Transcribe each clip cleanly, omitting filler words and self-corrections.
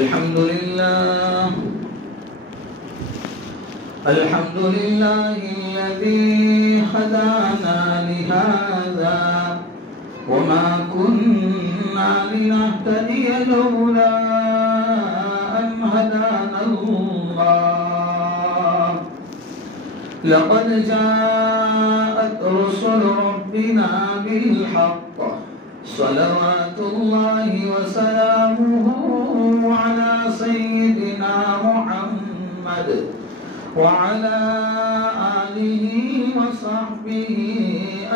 الحمد لله الذي هدانا لهذا وما كنا لنهتدي لولا أن هدانا الله لقد جاءت رسل ربنا بالحق صلوات الله وسلامه على سيدنا محمد وعلى آله وصحبه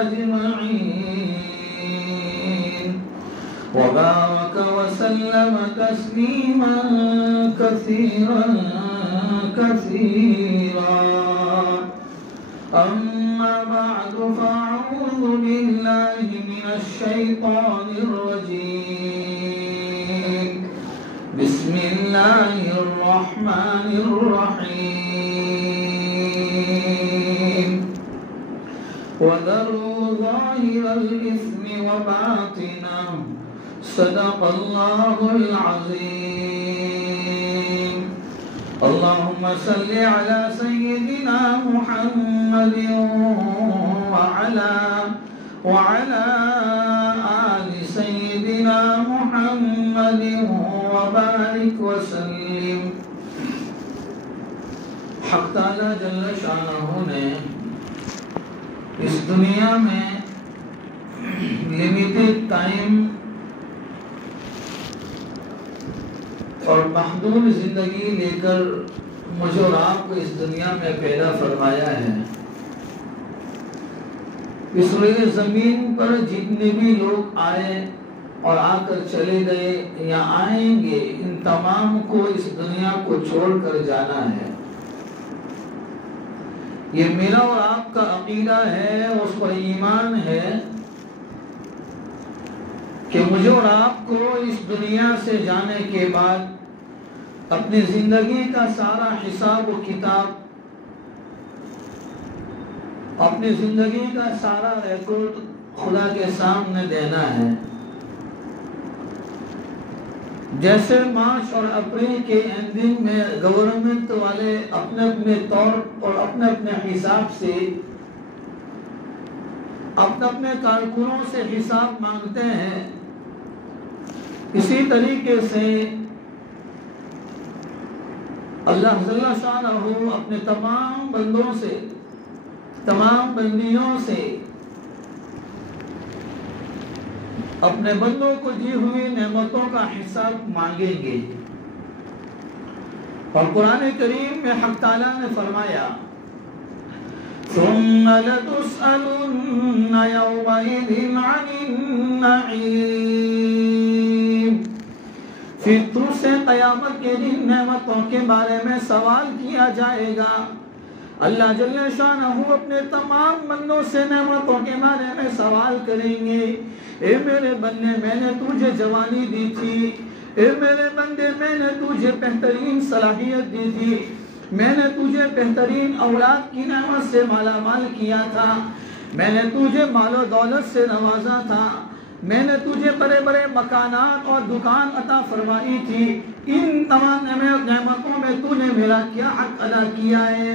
أجمعين وبارك وسلم تسليما كثيرا أما بعد فأعوذ بالله من الشيطان الرجيم بسم الله الرحمن الرحيم وذروا ظاهر الإثم وباطنه صدق الله العظيم اللهم صل على سيدنا محمد وعلى آل سيدنا محمد وبارك وسلم. حق تعالی جل شانہ نے اس دنیا میں لمیٹڈ ٹائم اور محدود زندگی لے کر مجھے اور آپ کو اس دنیا میں پیدا فرمایا ہے. اس روئے زمین پر جتنے بھی لوگ آئے اور آ کر چلے گئے یا آئیں گے ان تمام کو اس دنیا کو چھوڑ کر جانا ہے. یہ میرا اور آپ کا عقیدہ ہے, اس پر ایمان ہے کہ مجھے اور آپ کو اس دنیا سے جانے کے بعد اپنی زندگی کا سارا حساب و کتاب, اپنی زندگی کا سارا ریکارڈ خدا کے سامنے دینا ہے. جیسے مارچ اور اپریل کے اینڈنگ میں گورنمنٹ والے اپنے اپنے طور اور اپنے اپنے حساب سے اپنے اپنے کارکنوں سے حساب مانگتے ہیں, اسی طریقے سے اللہ جل شانہ اپنے تمام بندوں سے, تمام بندیوں سے اپنے بندوں کو دی ہوئی نعمتوں کا حساب مانگیں گے. اور قرآن کریم میں حق تعالیٰ نے فرمایا ثم لتسألن يومئذ عن النعيم. فطر سے قیامت کے دن نعمتوں کے بارے میں سوال کیا جائے گا. اللہ جل شانہ اپنے تمام بندوں سے نعمتوں کے بارے میں سوال کریں گے. اے میرے بندے میں نے تجھے جوانی دی تھی, اے میرے بندے میں نے تجھے بہترین صلاحیت دی تھی, میں نے تجھے بہترین اولاد کی نعمت سے مالا مال کیا تھا, میں نے تجھے مال و دولت سے نوازا تھا, میں نے تجھے بڑے بڑے مکانات اور دکان عطا فرمائی تھی. ان تمام نعمتوں میں تو نے میرا کیا حق ادا کیا ہے؟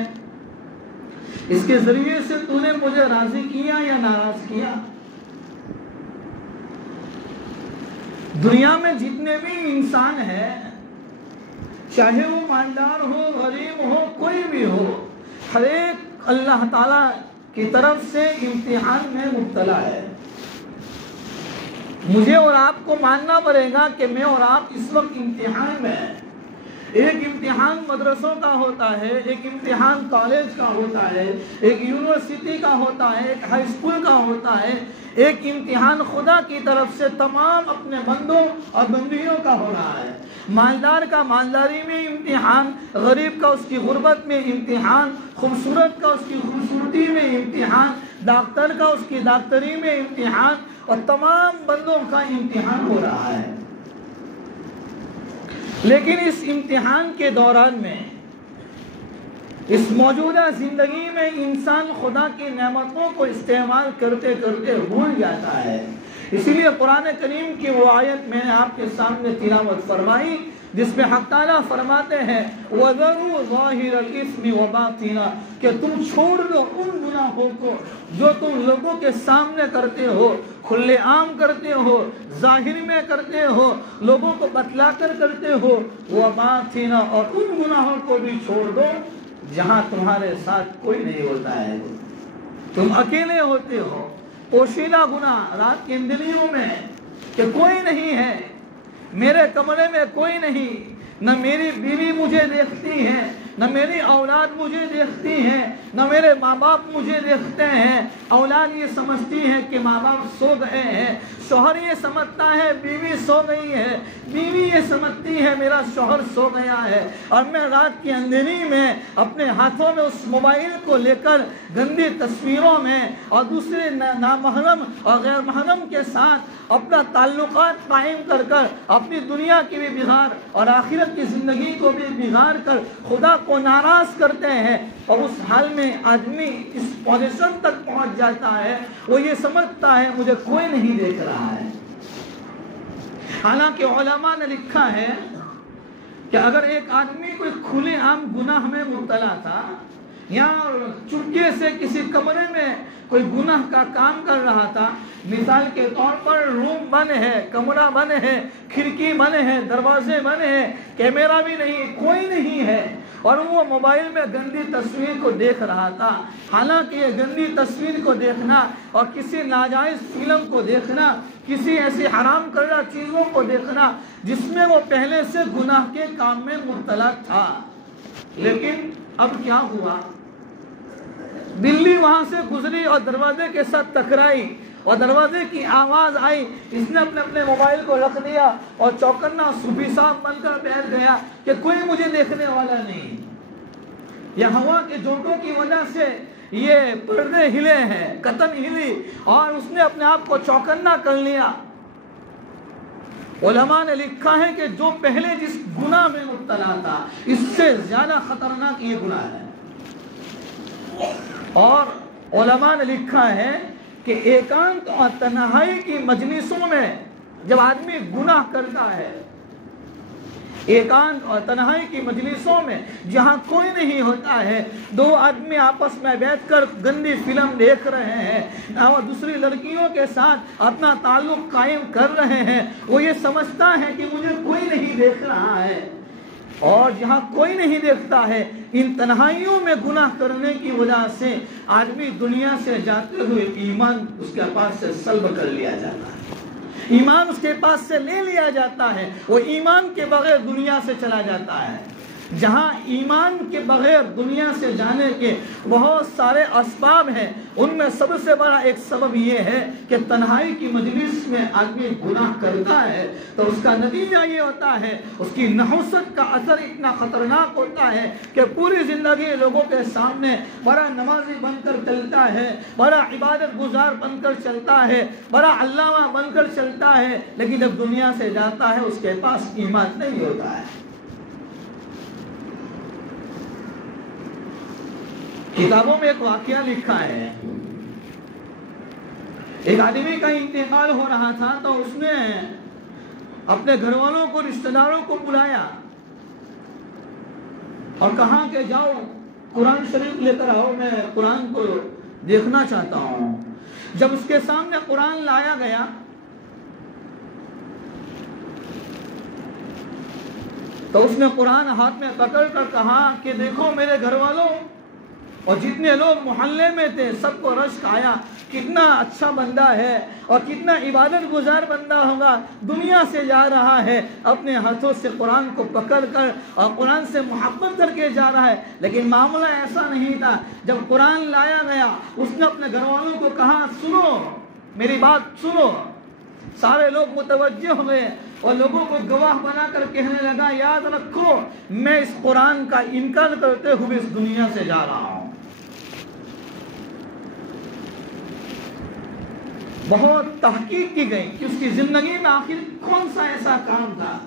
اس کے ذریعے سے تو نے مجھے راضی کیا یا ناراض کیا؟ دنیا میں جتنے بھی انسان ہیں, چاہے وہ مالدار ہو, غریب ہو, کوئی بھی ہو, ہر ایک اللہ تعالیٰ کی طرف سے امتحان میں مبتلا ہے. مجھے اور آپ کو ماننا پڑے گا کہ میں اور آپ اس وقت امتحان میں ہیں. ایک امتحان مدرسوں کا ہوتا ہے, ایک امتحان کالج کا ہوتا ہے, ایک یونیورسٹی کا ہوتا ہے, ایک ہائی اسکول کا ہوتا ہے. ایک امتحان خدا کی طرف سے تمام اپنے بندوں اور بندیوں کا ہو رہا ہے. مالدار کا مالداری میں امتحان, غریب کا اس کی غربت میں امتحان, خوبصورت کا اس کی خوبصورتی میں امتحان, ڈاکٹر کا اس کی ڈاکٹری میں امتحان, اور تمام بندوں کا امتحان ہو رہا ہے. لیکن اس امتحان کے دوران میں, اس موجودہ زندگی میں انسان خدا کی نعمتوں کو استعمال کرتے کرتے بھول جاتا ہے. اسی لیے قرآن کریم کی وہ آیت میں نے آپ کے سامنے تلاوت فرمائی جس میں حق تعالیٰ فرماتے ہیں وَذَرُوا ظَاهِرَ الْإِثْمِ وَبَاطِنَهُ کہ تم چھوڑ دو ان گناہوں کو جو تم لوگوں کے سامنے کرتے ہو، کھلے عام کرتے ہو، ظاہر میں کرتے ہو، لوگوں کو بتلا کر کرتے ہو، وَبَاطِنَهُ اور ان گناہوں کو بھی چھوڑ دو جہاں تمہارے ساتھ کوئی نہیں ہوتا ہے، تم اکیلے ہوتے ہو، پوشیدہ گناہ رات کی اندھیریوں میں کہ کوئی نہیں ہے، میرے کمرے میں کوئی نہیں، نہ میری بیوی مجھے دیکھتی ہے، نہ میری اولاد مجھے دیکھتی ہے، نہ میرے ماں باپ مجھے دیکھتے ہیں، اولاد یہ سمجھتی ہے کہ ماں باپ سو گئے ہیں، شوہر یہ سمجھتا ہے بیوی سو گئی ہے، بیوی یہ سمجھتی ہے میرا شوہر سو گیا ہے، اور میں رات کی اندھیری میں اپنے ہاتھوں میں اس موبائل کو لے کر گندی تصویروں میں اور دوسرے نامحرم اور غیر محرم کے ساتھ اپنا تعلقات قائم کر کر اپنی دنیا کی بھی بگاڑ اور آخرت کی زندگی کو بھی بگاڑ کر خدا کو ناراض کرتے ہیں، اور اس حال میں آدمی اس پوزیشن تک پہنچ جاتا ہے، وہ یہ سمجھتا ہے مجھے کوئی نہیں دیکھ رہا ہے۔ حالانکہ علماء نے لکھا ہے کہ اگر ایک آدمی کوئی کھلے عام گناہ میں مبتلا تھا یا چپکے سے کسی کمرے میں کوئی گناہ کا کام کر رہا تھا، مثال کے طور پر روم بند ہے، کمرہ بند ہے، کھڑکی بند ہے، دروازے بند ہے، کیمرہ بھی نہیں، کوئی نہیں ہے، اور وہ موبائل میں گندی تصویر کو دیکھ رہا تھا، حالانکہ یہ گندی تصویر کو دیکھنا اور کسی ناجائز فلم کو دیکھنا، کسی ایسی حرام کردہ چیزوں کو دیکھنا جس میں وہ پہلے سے گناہ کے کام میں مبتلا تھا، لیکن اب کیا ہوا، بلی وہاں سے گزری اور دروازے کے ساتھ ٹکرائی اور دروازے کی آواز آئی، اس نے اپنے موبائل کو رکھ دیا اور چوکنا صوفی صاحب بن کر بیٹھ گیا کہ کوئی مجھے دیکھنے والا نہیں۔ یہ ہوا کے جھونکوں کی وجہ سے یہ پردے ہلے ہیں، قطن ہلی اور اس نے اپنے آپ کو چوکنا کر لیا۔ علماء نے لکھا ہے کہ جو پہلے جس گناہ میں مبتلا تھا اس سے زیادہ خطرناک یہ گناہ ہے، اور علماء نے لکھا ہے کہ ایکانت اور تنہائی کی مجلسوں میں جب آدمی گناہ کرتا ہے، ایکانت اور تنہائی کی مجلسوں میں جہاں کوئی نہیں ہوتا ہے، دو آدمی آپس میں بیٹھ کر گندی فلم دیکھ رہے ہیں اور دوسری لڑکیوں کے ساتھ اپنا تعلق قائم کر رہے ہیں، وہ یہ سمجھتا ہے کہ مجھے کوئی نہیں دیکھ رہا ہے، اور جہاں کوئی نہیں دیکھتا ہے ان تنہائیوں میں گناہ کرنے کی وجہ سے آدمی دنیا سے جاتے ہوئے ایمان اس کے پاس سے سلب کر لیا جاتا ہے، ایمان اس کے پاس سے لے لیا جاتا ہے، وہ ایمان کے بغیر دنیا سے چلا جاتا ہے۔ جہاں ایمان کے بغیر دنیا سے جانے کے بہت سارے اسباب ہیں، ان میں سب سے بڑا ایک سبب یہ ہے کہ تنہائی کی مجلس میں آدمی گناہ کرتا ہے تو اس کا نتیجہ یہ ہوتا ہے، اس کی نحوست کا اثر اتنا خطرناک ہوتا ہے کہ پوری زندگی لوگوں کے سامنے بڑا نمازی بن کر چلتا ہے، بڑا عبادت گزار بن کر چلتا ہے، بڑا علامہ بن کر چلتا ہے، لیکن جب دنیا سے جاتا ہے اس کے پاس ایمان نہیں ہوتا ہے۔ کتابوں میں ایک واقعہ لکھا ہے، ایک آدمی کا انتقال ہو رہا تھا تو اس نے اپنے گھر والوں کو، رشتہ داروں کو بلایا اور کہا کہ جاؤ قرآن شریف لے کر آؤ، میں قرآن کو دیکھنا چاہتا ہوں۔ جب اس کے سامنے قرآن لایا گیا تو اس نے قرآن ہاتھ میں پکڑ کر کہا کہ دیکھو میرے گھر والوں اور جتنے لوگ محلے میں تھے سب کو رشک آیا، کتنا اچھا بندہ ہے اور کتنا عبادت گزار بندہ ہوگا، دنیا سے جا رہا ہے اپنے ہاتھوں سے قرآن کو پکڑ کر اور قرآن سے محبت کر کے جا رہا ہے، لیکن معاملہ ایسا نہیں تھا۔ جب قرآن لایا گیا اس نے اپنے گھر والوں کو کہا سنو میری بات سنو، سارے لوگ متوجہ ہوئے اور لوگوں کو گواہ بنا کر کہنے لگا یاد رکھو میں اس قرآن کا انکار کرتے ہوئے اس دنیا سے جا رہا ہوں۔ بہت تحقیق کی گئی کہ اس کی زندگی میں آخر کون سا ایسا کام تھا۔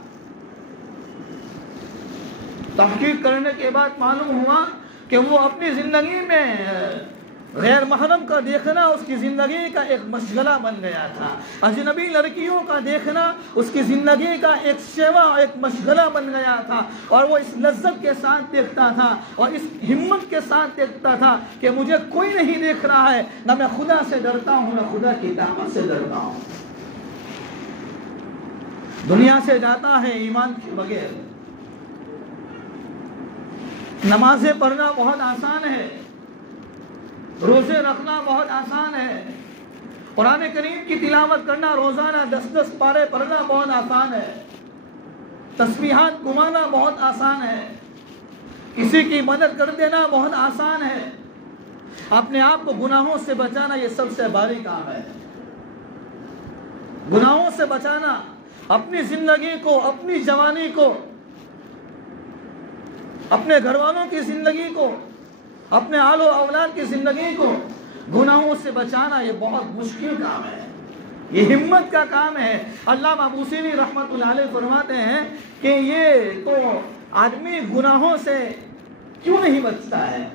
تحقیق کرنے کے بعد معلوم ہوا کہ وہ اپنی زندگی میں غیر محرم کا دیکھنا اس کی زندگی کا ایک مشغلہ بن گیا تھا، اجنبی لڑکیوں کا دیکھنا اس کی زندگی کا ایک سیوا، ایک مشغلہ بن گیا تھا، اور وہ اس لذت کے ساتھ دیکھتا تھا اور اس ہمت کے ساتھ دیکھتا تھا کہ مجھے کوئی نہیں دیکھ رہا ہے، نہ میں خدا سے ڈرتا ہوں نہ خدا کی طاقت سے ڈرتا ہوں۔ دنیا سے جاتا ہے ایمان کے بغیر۔ نمازیں پڑھنا بہت آسان ہے، روزے رکھنا بہت آسان ہے، قرآن کریم کی تلاوت کرنا، روزانہ 10 پارے پڑھنا بہت آسان ہے، تسبیحات گھمانا بہت آسان ہے، کسی کی مدد کر دینا بہت آسان ہے، اپنے آپ کو گناہوں سے بچانا یہ سب سے بھاری کام ہے۔ گناہوں سے بچانا، اپنی زندگی کو، اپنی جوانی کو، اپنے گھر والوں کی زندگی کو، اپنے آل و اولاد کی زندگی کو گناہوں سے بچانا یہ بہت مشکل کام ہے، یہ ہمت کا کام ہے۔ علامہ بوصیری رحمۃ اللہ علیہ فرماتے ہیں کہ یہ تو آدمی گناہوں سے کیوں نہیں بچتا ہے،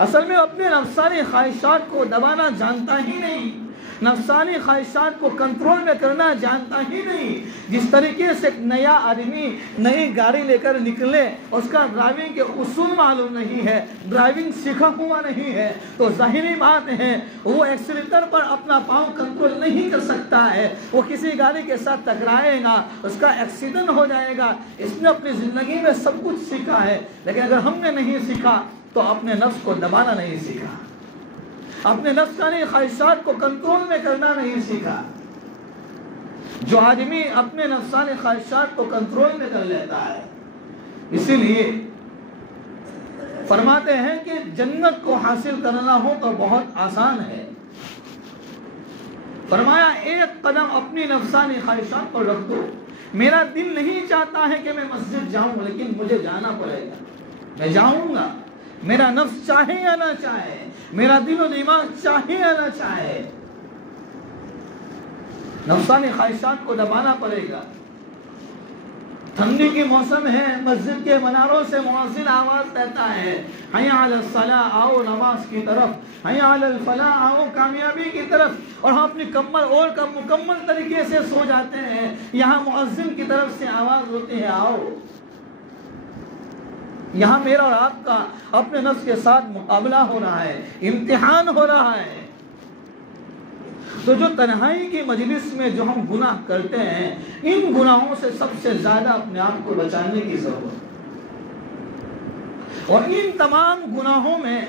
اصل میں اپنے نفسانی خواہشات کو دبانا جانتا ہی نہیں، نفسانی خواہشات کو کنٹرول میں کرنا جانتا ہی نہیں۔ جس طریقے سے ایک نیا آدمی نئی گاڑی لے کر نکلے، اس کا ڈرائیونگ کے اصول معلوم نہیں ہے، ڈرائیونگ سیکھا ہوا نہیں ہے، تو ظاہری بات ہے وہ ایکسیلیٹر پر اپنا پاؤں کنٹرول نہیں کر سکتا ہے، وہ کسی گاڑی کے ساتھ ٹکرائے گا، اس کا ایکسیڈنٹ ہو جائے گا۔ اس نے اپنی زندگی میں سب کچھ سیکھا ہے، لیکن اگر ہم نے نہیں سیکھا تو اپنے نفس کو دبانا نہیں سیکھا، اپنے نفسانی خواہشات کو کنٹرول میں کرنا نہیں سیکھا۔ جو آدمی اپنے نفسانی خواہشات کو کنٹرول میں کر لیتا ہے، اسی لیے فرماتے ہیں کہ جنت کو حاصل کرنا ہو تو بہت آسان ہے۔ فرمایا ایک قدم اپنی نفسانی خواہشات پر رکھ دو، میرا دل نہیں چاہتا ہے کہ میں مسجد جاؤں، لیکن مجھے جانا پڑے گا، میں جاؤں گا، میرا نفس چاہے یا نہ چاہے، میرا دل و دماغ چاہے یا نہ چاہے، نفسانی خواہشات کو دبانا پڑے گا۔ ٹھنڈی کی موسم ہے، مسجد کے مناروں سے مؤذن آواز دیتا ہے، حی علی الصلاۃ، آؤ نماز کی طرف، حی علی الفلاح، آؤ کامیابی کی طرف، اور ہم اپنی کمر اوڑھ کر مکمل طریقے سے سو جاتے ہیں، یہاں مؤذن کی طرف سے آواز ہوتی ہے آؤ۔ یہاں میرا اور آپ کا اپنے نفس کے ساتھ مقابلہ ہو رہا ہے، امتحان ہو رہا ہے۔ تو جو تنہائی کی مجلس میں جو ہم گناہ کرتے ہیں، ان گناہوں سے سب سے زیادہ اپنے آپ کو بچانے کی ضرورت ہے۔ اور ان تمام گناہوں میں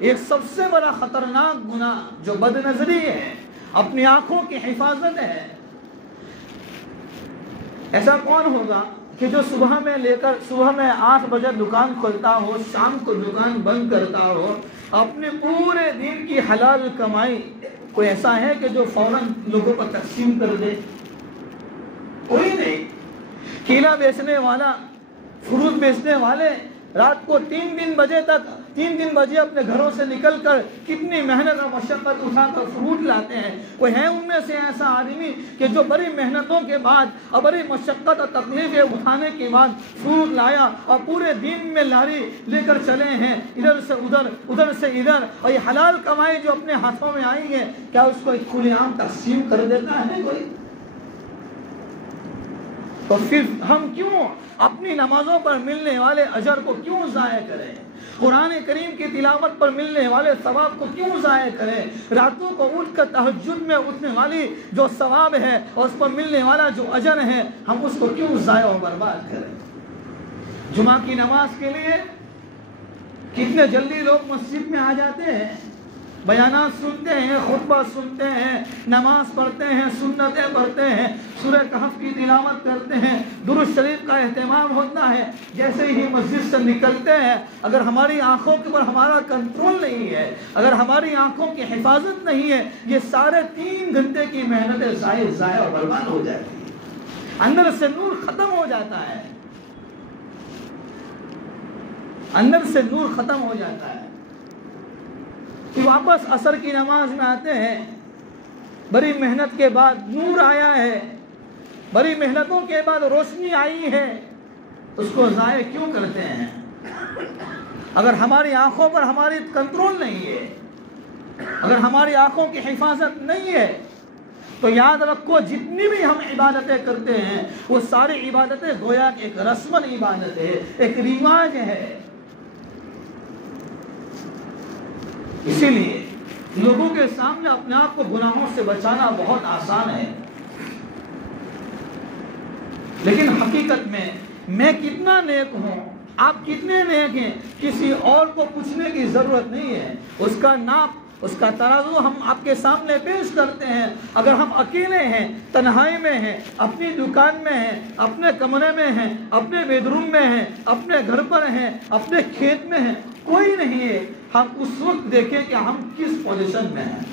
ایک سب سے بڑا خطرناک گناہ جو بد نظری ہے، اپنی آنکھوں کی حفاظت ہے۔ ایسا کون ہوگا کہ جو صبح میں 8 بجے دکان کھولتا ہو، شام کو دکان بند کرتا ہو، اپنے پورے دن کی حلال کمائی، کوئی ایسا ہے کہ جو فوراً لوگوں پر تقسیم کر دے؟ کوئی نہیں۔ کیلا بیچنے والا، فروٹ بیچنے والے رات کو 3 بجے اپنے گھروں سے نکل کر کتنی محنت اور مشقت اٹھا کر فروٹ لاتے ہیں۔ کوئی ہے ان میں سے ایسا آدمی کہ جو بڑی محنتوں کے بعد اور بڑی مشقت اور تکلیفیں اٹھانے کے بعد فروٹ لایا اور پورے دن میں لاری لے کر چلے ہیں، ادھر سے ادھر، ادھر سے ادھر، اور یہ حلال کمائی جو اپنے ہاتھوں میں آئی ہے، کیا اس کو ایک کھلے عام تقسیم کر دیتا ہے کوئی؟ تو پھر ہم کیوں اپنی نمازوں پر ملنے والے اجر کو کیوں ضائع کریں؟ قرآن کریم کی تلاوت پر ملنے والے ثواب کو کیوں ضائع کریں؟ راتوں کو اٹھ کر تہجد میں اٹھنے والی جو ثواب ہے اور اس پر ملنے والا جو اجر ہے، ہم اس کو کیوں ضائع و برباد کریں؟ جمعہ کی نماز کے لیے کتنے جلدی لوگ مسجد میں آ جاتے ہیں، بیانات سنتے ہیں، خطبہ سنتے ہیں، نماز پڑھتے ہیں، سنتیں پڑھتے ہیں، سورہ کہف کی تلاوت کرتے ہیں، درود شریف کا اہتمام ہوتا ہے، جیسے ہی مسجد سے نکلتے ہیں، اگر ہماری آنکھوں کے اوپر ہمارا کنٹرول نہیں ہے، اگر ہماری آنکھوں کی حفاظت نہیں ہے، یہ سارے 3 گھنٹے کی محنتیں ضائع اور برباد ہو جاتی ہیں، اندر سے نور ختم ہو جاتا ہے، اندر سے نور ختم ہو جاتا ہے۔ کہ واپس عصر کی نماز میں آتے ہیں، بڑی محنت کے بعد نور آیا ہے، بڑی محنتوں کے بعد روشنی آئی ہے، اس کو ضائع کیوں کرتے ہیں؟ اگر ہماری آنکھوں پر ہماری کنٹرول نہیں ہے، اگر ہماری آنکھوں کی حفاظت نہیں ہے تو یاد رکھو جتنی بھی ہم عبادتیں کرتے ہیں وہ ساری عبادتیں گویا کہ ایک رسمن عبادت ہے، ایک رواج ہے۔ اسی لیے لوگوں کے سامنے اپنے آپ کو گناہوں سے بچانا بہت آسان ہے، لیکن حقیقت میں کتنا نیک ہوں، آپ کتنے نیک ہیں، کسی اور کو پوچھنے کی ضرورت نہیں ہے۔ اس کا ناپ، اس کا ترازو ہم آپ کے سامنے پیش کرتے ہیں۔ اگر ہم اکیلے ہیں، تنہائی میں ہیں، اپنی دکان میں ہیں، اپنے کمرے میں ہیں، اپنے بیڈ روم میں ہیں، اپنے گھر پر ہیں، اپنے کھیت میں ہیں، کوئی نہیں ہے، ہم اس وقت دیکھیں کہ ہم کس پوزیشن میں ہیں۔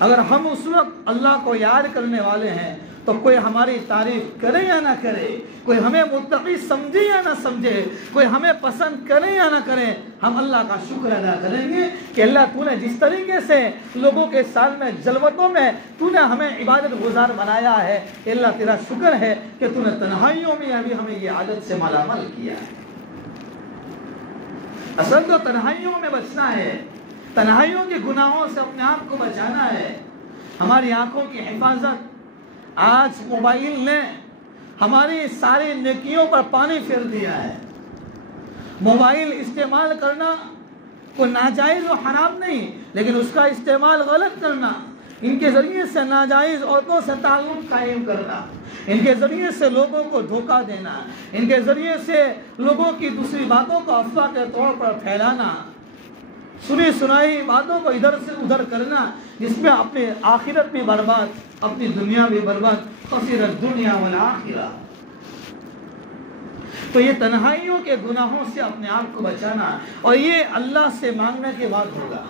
اگر ہم اس وقت اللہ کو یاد کرنے والے ہیں تو کوئی ہماری تعریف کرے یا نہ کرے، کوئی ہمیں متقی سمجھے یا نہ سمجھے، کوئی ہمیں پسند کرے یا نہ کرے، ہم اللہ کا شکر ادا کریں گے کہ اللہ تو نے جس طریقے سے لوگوں کے سال میں جلوتوں میں تو نے ہمیں عبادت گزار بنایا ہے، اللہ تیرا شکر ہے کہ تو نے تنہائیوں میں ابھی ہمیں یہ عادت سے مالا مال کیا ہے۔ اصل تو تنہائیوں میں بچنا ہے، تنہائیوں کے گناہوں سے اپنے آپ کو بچانا ہے، ہماری آنکھوں کی حفاظت۔ آج موبائل نے ہماری ساری نیکیوں پر پانی پھیر دیا ہے۔ موبائل استعمال کرنا کوئی ناجائز و حرام نہیں، لیکن اس کا استعمال غلط کرنا، ان کے ذریعے سے ناجائز عورتوں سے تعلق قائم کرنا، ان کے ذریعے سے لوگوں کو دھوکہ دینا، ان کے ذریعے سے لوگوں کی دوسری باتوں کو افواہ کے طور پر پھیلانا، سنی سنائی باتوں کو ادھر سے ادھر کرنا، جس میں اپنی آخرت بھی برباد، اپنی دنیا بھی برباد، خسر الدنیا والآخرہ۔ تو یہ تنہائیوں کے گناہوں سے اپنے آپ کو بچانا، اور یہ اللہ سے مانگنے کے بعد ہوگا،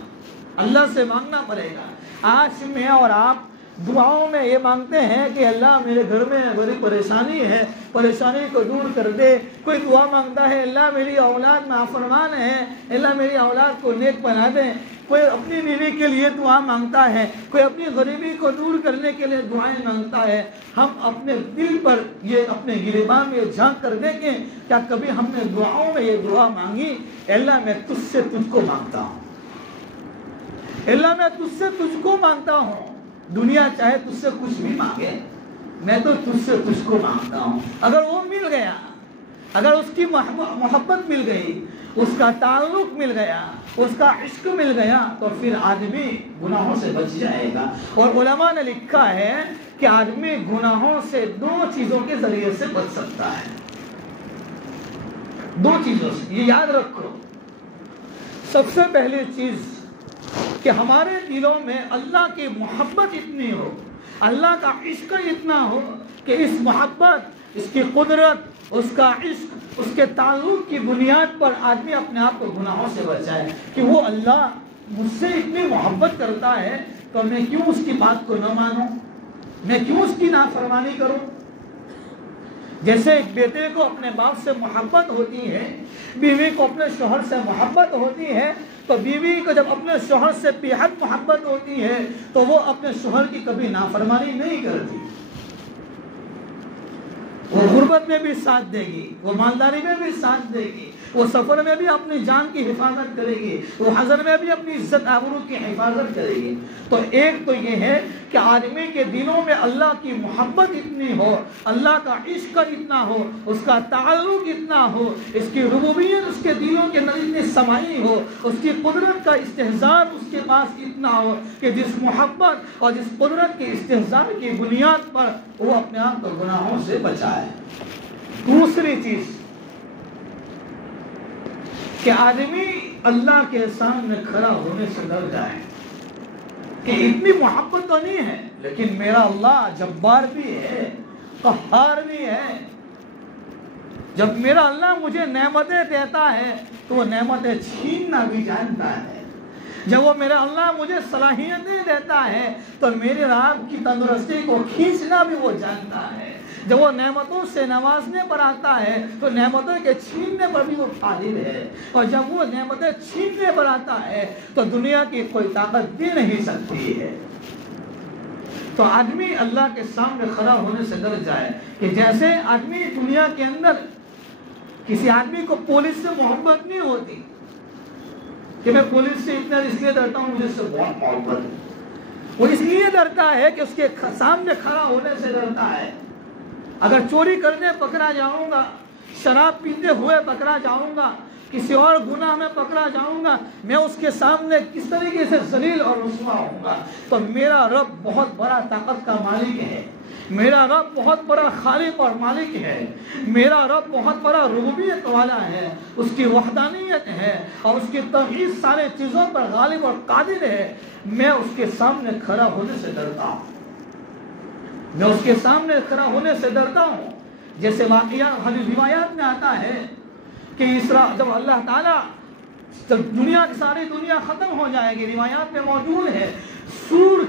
اللہ سے مانگنا پڑے گا۔ آج میں اور آپ دعاؤں میں یہ مانگتے ہیں کہ اللہ میرے گھر میں بڑی پریشانی ہے، پریشانی کو دور کر دے۔ کوئی دعا مانگتا ہے اللہ میری اولاد نافرمان ہے، اللہ میری اولاد کو نیک بنا دے۔ کوئی اپنی بیوی کے لیے دعا مانگتا ہے، کوئی اپنی غریبی کو دور کرنے کے لیے دعائیں مانگتا ہے۔ ہم اپنے دل پر یہ اپنے گریباں میں جھانک کر دیکھیں، کیا کبھی ہم نے دعاؤں میں یہ دعا مانگی، اللہ میں تجھ سے تجھ کو مانگتا ہوں، اللہ میں تجھ سے تجھ کو مانگتا ہوں، دنیا چاہے تجھ سے کچھ بھی مانگے، میں تو تجھ سے تجھ کو مانگتا ہوں۔ اگر وہ مل گیا، اگر اس کی محبت مل گئی، اس کا تعلق مل گیا، اس کا عشق مل گیا، تو پھر آدمی گناہوں سے بچ جائے گا۔ اور علماء نے لکھا ہے کہ آدمی گناہوں سے دو چیزوں کے ذریعے سے بچ سکتا ہے، دو چیزوں سے، یہ یاد رکھو۔ سب سے پہلی چیز کہ ہمارے دلوں میں اللہ کی محبت اتنی ہو، اللہ کا عشق اتنا ہو کہ اس محبت، اس کی قدرت، اس کا عشق، اس کے تعلق کی بنیاد پر آدمی اپنے آپ کو گناہوں سے بچائے کہ وہ اللہ مجھ سے اتنی محبت کرتا ہے تو میں کیوں اس کی بات کو نہ مانوں، میں کیوں اس کی نافرمانی کروں۔ جیسے ایک بیٹے کو اپنے باپ سے محبت ہوتی ہے، بیوی کو اپنے شوہر سے محبت ہوتی ہے، تو بیوی کو جب اپنے شوہر سے بے حد محبت ہوتی ہے تو وہ اپنے شوہر کی کبھی نافرمانی نہیں کرتی، وہ غربت میں بھی ساتھ دے گی، وہ مالداری میں بھی ساتھ دے گی، وہ سفر میں بھی اپنی جان کی حفاظت کرے گی، وہ حضر میں بھی اپنی عزت آبرو کی حفاظت کرے گی۔ تو ایک تو یہ ہے کہ آدمی کے دلوں میں اللہ کی محبت اتنی ہو، اللہ کا عشق اتنا ہو، اس کا تعلق اتنا ہو، اس کی ربوبیت اس کے دلوں کے اندر اتنی سمائی ہو، اس کی قدرت کا استحضار اس کے پاس اتنا ہو کہ جس محبت اور جس قدرت کے استحضار کی بنیاد پر وہ اپنے آپ کو گناہوں سے بچائے۔ دوسری چیز کہ آدمی اللہ کے سامنے کھڑا ہونے سے ڈر جائے کہ اتنی محبت تو نہیں ہے لیکن میرا اللہ جبار بھی ہے، قہار بھی ہے۔ جب میرا اللہ مجھے نعمتیں دیتا ہے تو وہ نعمتیں چھیننا بھی جانتا ہے، جب وہ میرا اللہ مجھے صلاحیتیں دیتا ہے تو میرے رب کی تندرستی کو کھینچنا بھی وہ جانتا ہے، جب وہ نعمتوں سے نوازنے پر آتا ہے تو نعمتوں کے چھیننے پر بھی وہ قادر ہے، اور جب وہ نعمتیں چھیننے پر آتا ہے تو دنیا کی کوئی طاقت بھی نہیں سکتی ہے۔ تو آدمی اللہ کے سامنے کھڑا ہونے سے ڈر جائے کہ جیسے آدمی دنیا کے اندر کسی آدمی کو پولیس سے محبت نہیں ہوتی، کہ میں پولیس سے اتنا اس لیے ڈرتا ہوں، مجھے اس سے بہت محبت ہے. وہ اس لیے ڈرتا ہے کہ اس کے سامنے کھڑا ہونے سے ڈرتا ہے. اگر چوری کرنے پکڑا جاؤں گا، شراب پیتے ہوئے پکڑا جاؤں گا، کسی اور گناہ میں پکڑا جاؤں گا، میں اس کے سامنے کس طریقے سے ذلیل اور رسوا ہوں گا. تو میرا رب بہت بڑا طاقت کا مالک ہے، میرا رب بہت بڑا خالق اور مالک ہے، میرا رب بہت بڑا ربوبیت والا ہے، اس کی وحدانیت ہے اور اس کی توحید سارے چیزوں پر غالب اور قادر ہے. میں اس کے سامنے کھڑا ہونے سے ڈرتا ہوں، میں اس کے سامنے کھڑا ہونے سے ڈرتا ہوں. جیسے واقعہ روایات میں آتا ہے کہ جب اللہ تعالیٰ دنیا کی ساری دنیا ختم ہو جائے گی، روایات میں موجود ہے، روح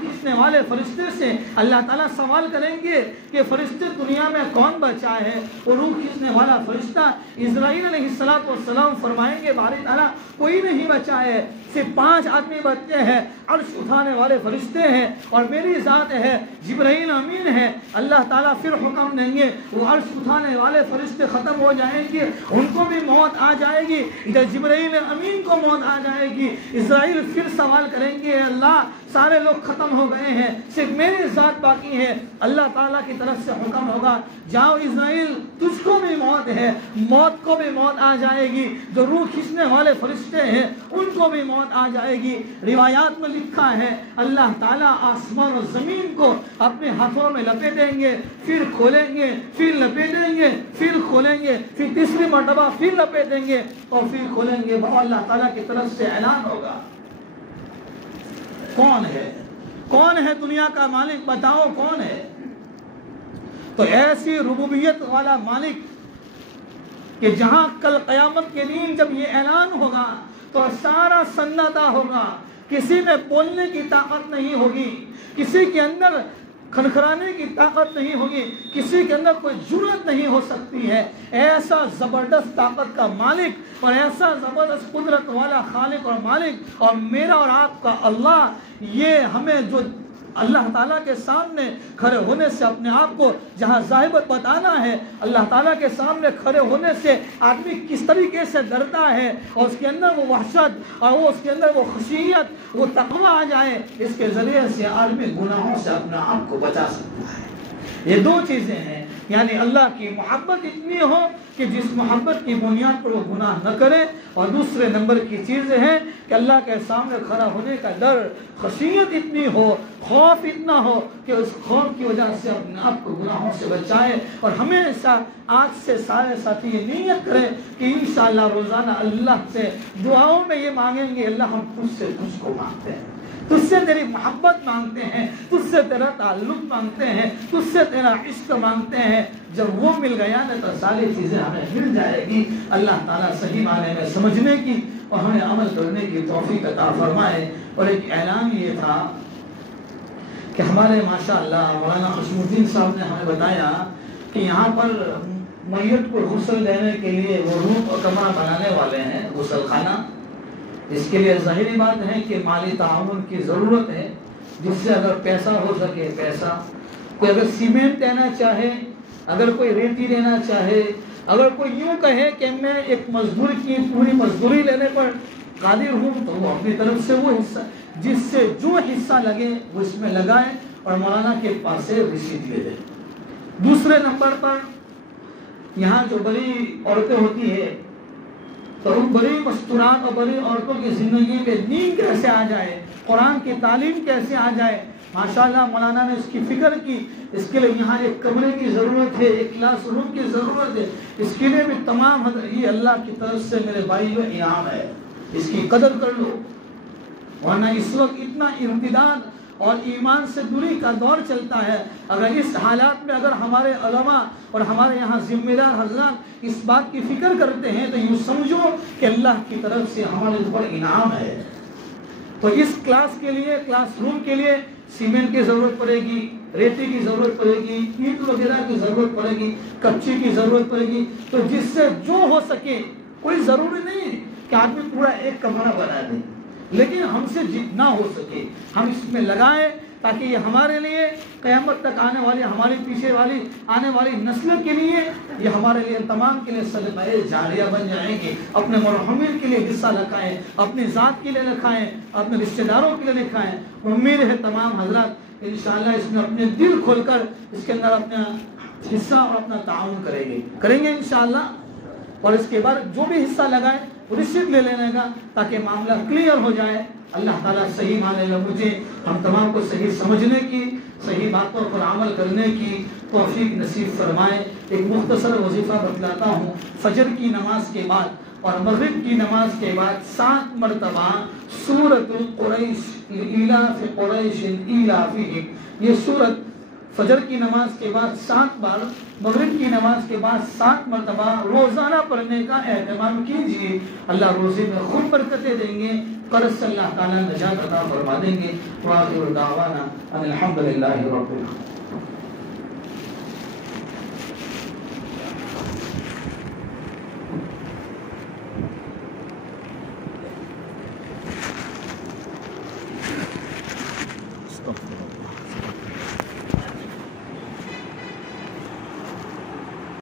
کھینچنے والے فرشتے سے اللہ تعالیٰ سوال کریں گے کہ فرشتے دنیا میں کون بچا ہے. وہ روح کھینچنے والا فرشتہ اسرائیل علیہ السلام فرمائیں گے باری تعالیٰ کوئی نہیں بچا ہے، صرف 5 آدمی بچے ہیں، عرش اٹھانے والے فرشتے ہیں اور میری ذات ہے، جبرائیل امین ہے. اللہ تعالیٰ پھر حکم دیں گے، وہ عرش اٹھانے والے فرشتے ختم ہو جائیں گے، ان کو بھی موت آ جائے گی، ادھر جبرائیل امین کو موت آ جائے گی. اسرائیل پھر سوال کریں گے اللہ سارے لوگ ختم ہو گئے ہیں، صرف میری ذات باقی ہے. اللہ تعالیٰ کی طرف سے حکم ہوگا جاؤ اسرائیل تجھ کو بھی موت ہے، موت کو بھی موت آ جائے گی، جو روح کھینچنے والے فرشتے ہیں ان کو بھی موت آ جائے گی. روایات میں لکھا ہے اللہ تعالیٰ آسمان و زمین کو اپنے ہاتھوں میں لپیٹیں گے، پھر کھولیں گے، پھر لپیٹیں گے، پھر کھولیں گے، پھر تیسری مرتبہ پھر لپیٹیں گے اور پھر کھولیں گے. اللہ تعالیٰ کی طرف سے اعلان ہوگا کون ہے، کون ہے دنیا کا مالک، بتاؤ کون ہے. تو ایسی ربوبیت والا مالک کہ جہاں کل قیامت کے دن جب یہ اعلان ہوگا تو سارا سناٹا ہوگا، کسی میں بولنے کی طاقت نہیں ہوگی، کسی کے اندر کھنکھرانے کی طاقت نہیں ہوگی، کسی کے اندر کوئی جرأت نہیں ہو سکتی ہے. ایسا زبردست طاقت کا مالک اور ایسا زبردست قدرت والا خالق اور مالک اور میرا اور آپ کا اللہ، یہ ہمیں جو اللہ تعالیٰ کے سامنے کھڑے ہونے سے اپنے آپ کو جہاں ظاہر بتانا ہے، اللہ تعالیٰ کے سامنے کھڑے ہونے سے آدمی کس طریقے سے ڈرتا ہے اور اس کے اندر وہ وحشت اور اس کے اندر وہ خشیت، وہ تقوی آ جائے، اس کے ذریعے سے آدمی گناہوں سے اپنے آپ کو بچا سکتا ہے. یہ 2 چیزیں ہیں، یعنی اللہ کی محبت اتنی ہو کہ جس محبت کی بنیاد پر وہ گناہ نہ کرے، اور دوسرے نمبر کی چیز ہے کہ اللہ کے سامنے کھڑا ہونے کا ڈر، خشیت اتنی ہو، خوف اتنا ہو کہ اس خوف کی وجہ سے اپنے آپ کو گناہوں سے بچائے. اور ہمیشہ آج سے سارے ساتھی یہ نیت کریں کہ انشاءاللہ روزانہ اللہ سے دعاؤں میں یہ مانگیں گے اللہ ہم تجھ سے تجھ کو مانگتے ہیں، تجھ سے تیری محبت مانگتے ہیں، تجھ سے تیرا تعلق مانگتے ہیں، تجھ سے تیرا عشق مانگتے ہیں. جب وہ مل گیا نا تو ساری چیزیں ہمیں مل جائے گی. اللہ تعالیٰ صحیح معنی میں سمجھنے کی اور ہمیں عمل کرنے کی توفیق عطا فرمائے. اور ایک اعلان یہ تھا کہ ہمارے ماشاءاللہ مولانا خشم الدین صاحب نے ہمیں بتایا کہ یہاں پر میت کو غسل دینے کے لیے وہ روم اور کمرہ بنانے والے ہیں، غسل خانہ. اس کے لیے ظاہری بات ہے کہ مالی تعاون کی ضرورت ہے، جس سے اگر پیسہ ہو سکے پیسہ، کوئی اگر سیمنٹ دینا چاہے، اگر کوئی ریتی دینا چاہے، اگر کوئی یوں کہے کہ میں ایک مزدور کی پوری مزدوری لینے پر قادر ہوں تو وہ اپنی طرف سے وہ حصہ جس سے جو حصہ لگے وہ اس میں لگائے اور مولانا کے پاس سے رسید لے دے. دوسرے نمبر پر یہاں جو بڑی عورتیں ہوتی ہیں تو ان بڑی مستورات اور بڑی عورتوں کی زندگی میں نیند کیسے آ جائے، قرآن کی تعلیم کیسے آ جائے. ماشاءاللہ مولانا نے اس کی فکر کی. اس کے لیے یہاں ایک کمرے کی ضرورت ہے، ایک کلاس روم کی ضرورت ہے. اس کے لیے بھی تمام یہ اللہ کی طرف سے میرے بھائی کو انعام ہے، اس کی قدر کر لو. ورنہ اس وقت اتنا امتداد اور ایمان سے دوری کا دور چلتا ہے. اگر اس حالات میں اگر ہمارے علماء اور ہمارے یہاں ذمہ دار حضرات اس بات کی فکر کرتے ہیں تو یوں سمجھو کہ اللہ کی طرف سے ہمارے اوپر انعام ہے. تو اس کلاس کے لیے، کلاس روم کے لیے سیمنٹ کی ضرورت پڑے گی، ریتی کی ضرورت پڑے گی، اینٹ وغیرہ کی ضرورت پڑے گی، کچی کی ضرورت پڑے گی. تو جس سے جو ہو سکے، کوئی ضروری نہیں کہ آدمی پورا ایک کمرہ بنا دے، لیکن ہم سے جتنا ہو سکے ہم اس میں لگائیں تاکہ یہ ہمارے لیے قیامت تک آنے والی ہماری پیچھے والی آنے والی نسل کے لیے یہ ہمارے لیے تمام کے لیے صدقہ جاریہ بن جائیں گے. اپنے مرحومین کے لیے حصہ لکھائیں, اپنی ذات کے لیے لکھائیں, اپنے رشتہ داروں کے لیے لکھائیں. امید ہے تمام حضرات انشاءاللہ اس میں اپنے دل کھول کر اس کے اندر اپنا حصہ اور اپنا تعاون کریں گے انشاءاللہ. اور اس کے بعد جو بھی حصہ لگائے وہ رسید لے لینے کا تاکہ معاملہ کلیئر ہو جائے. اللہ تعالیٰ صحیح معنی میں مجھے ہم تمام کو صحیح سمجھنے کی, صحیح باتوں پر عمل کرنے کی توفیق نصیب فرمائے. ایک مختصر وظیفہ بتلاتا ہوں. فجر کی نماز کے بعد اور مغرب کی نماز کے بعد 7 مرتبہ سورۃ قریش لإیلاف قریش ایلافہم, یہ سورت فجر کی نماز کے بعد 7 بار, مغرب کی نماز کے بعد 7 مرتبہ روزانہ پڑھنے کا اہتمام کیجیے. اللہ روزے میں خود برکتیں دیں گے, قرض سے اللہ تعالیٰ نجات عطا فرما دیں گے. وآخر دعوانا ان الحمد للہ رب العالمین.